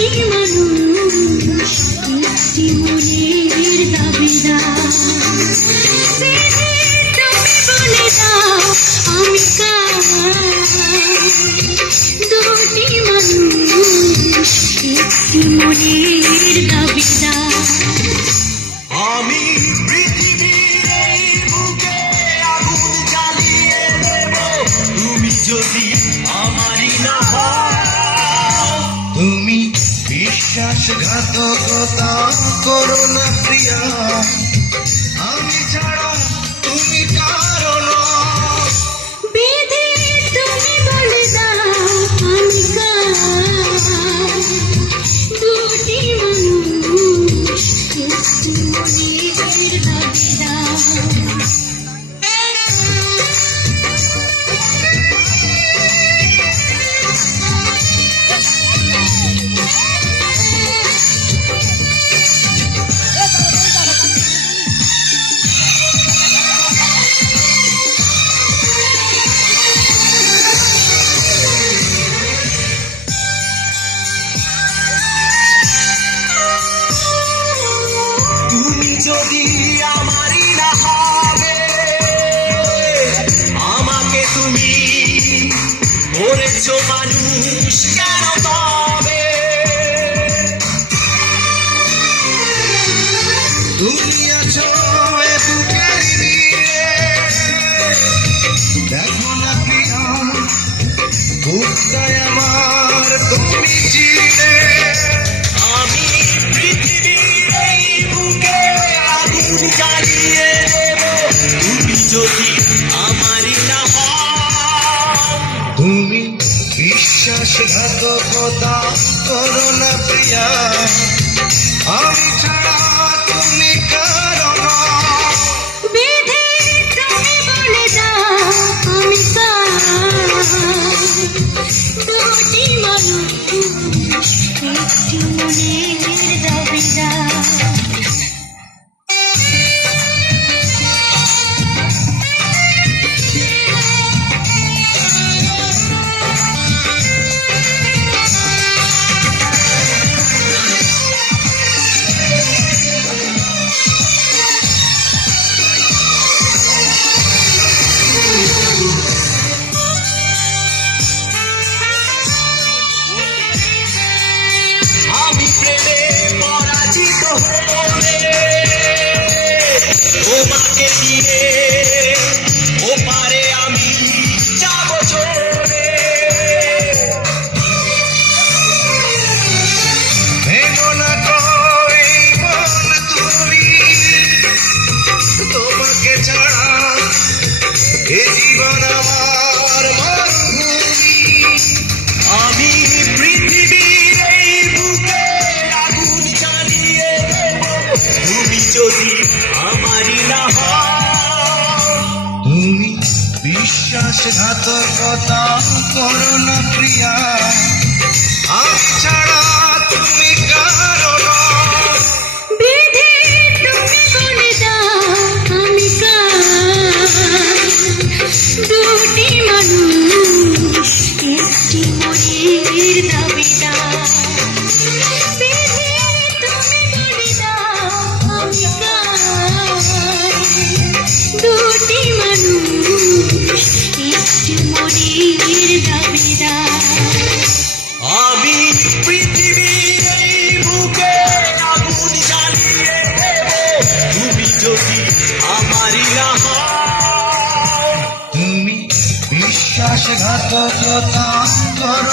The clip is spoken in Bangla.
মানুষ একটি মনের দাবিদার। তুমি বলে দাও আমি কার, দুটি মানুষ একটি মনের দাবিদার। আমি পৃথিবীর এই বুকে আগুন জ্বালিয়ে দেব, তুমি যদি আমারই না হও। তুমি বিশ্বাসঘাতকতা করো না প্রিয়া, আমি ছাড়া তুমি কারো নও। বিধি তুমি বলে দাও আমি কার, দুটি মানুষ একটি মনের দাবিদার। তুমি যদি আমারই না হবে, আমাকে তুমি করেছো মানুষ কেন তবে? তুমি আছো এ বুকের নীড়ে, দেখো না প্রিয়া বুকটায় আমার তুমি চিনে। আমি পৃথিবীর এই বুকে আগুন জ্বালিয়ে দেব, তুমি যদি আমারই না হও। তুমি বিশ্বাসঘাতকতা করো না প্রিয়া, আমি ছাড়া তুমি কারো নও। বিধি তুমি বলে দাও আমি কার, দুটি মানুষ একটি মনের দাবিদার। আমি প্রেমে পরাজিত হলে তোমাকে নিয়ে ওপারে আমি যাব চলে। ভেঙো না করে মন তুমি, তোমাকে ছাড়া এ জীবন আমার মরুভূমি। আমি পৃথিবীর এই বুকে আগুন জ্বালিয়ে দেব, তুমি যদি আমারই না হও। তুমি বিশ্বাসঘাতকতা করো না প্রিয়া, আমি ছাড়া তুমি কারো নও। বিধি তুমি বলে দাও আমি কার, দুটি মানুষ একটি মনের দাবিদার। বিধি তুমি বলে দাও আমি কার, দুটি মানুষ একটি মনের দাবিদার। আমি পৃথিবীর এই বুকে আগুন জ্বালিয়ে দেব, তুমি যদি আমারই না হও। তুমি বিশ্বাসঘাতকতা করো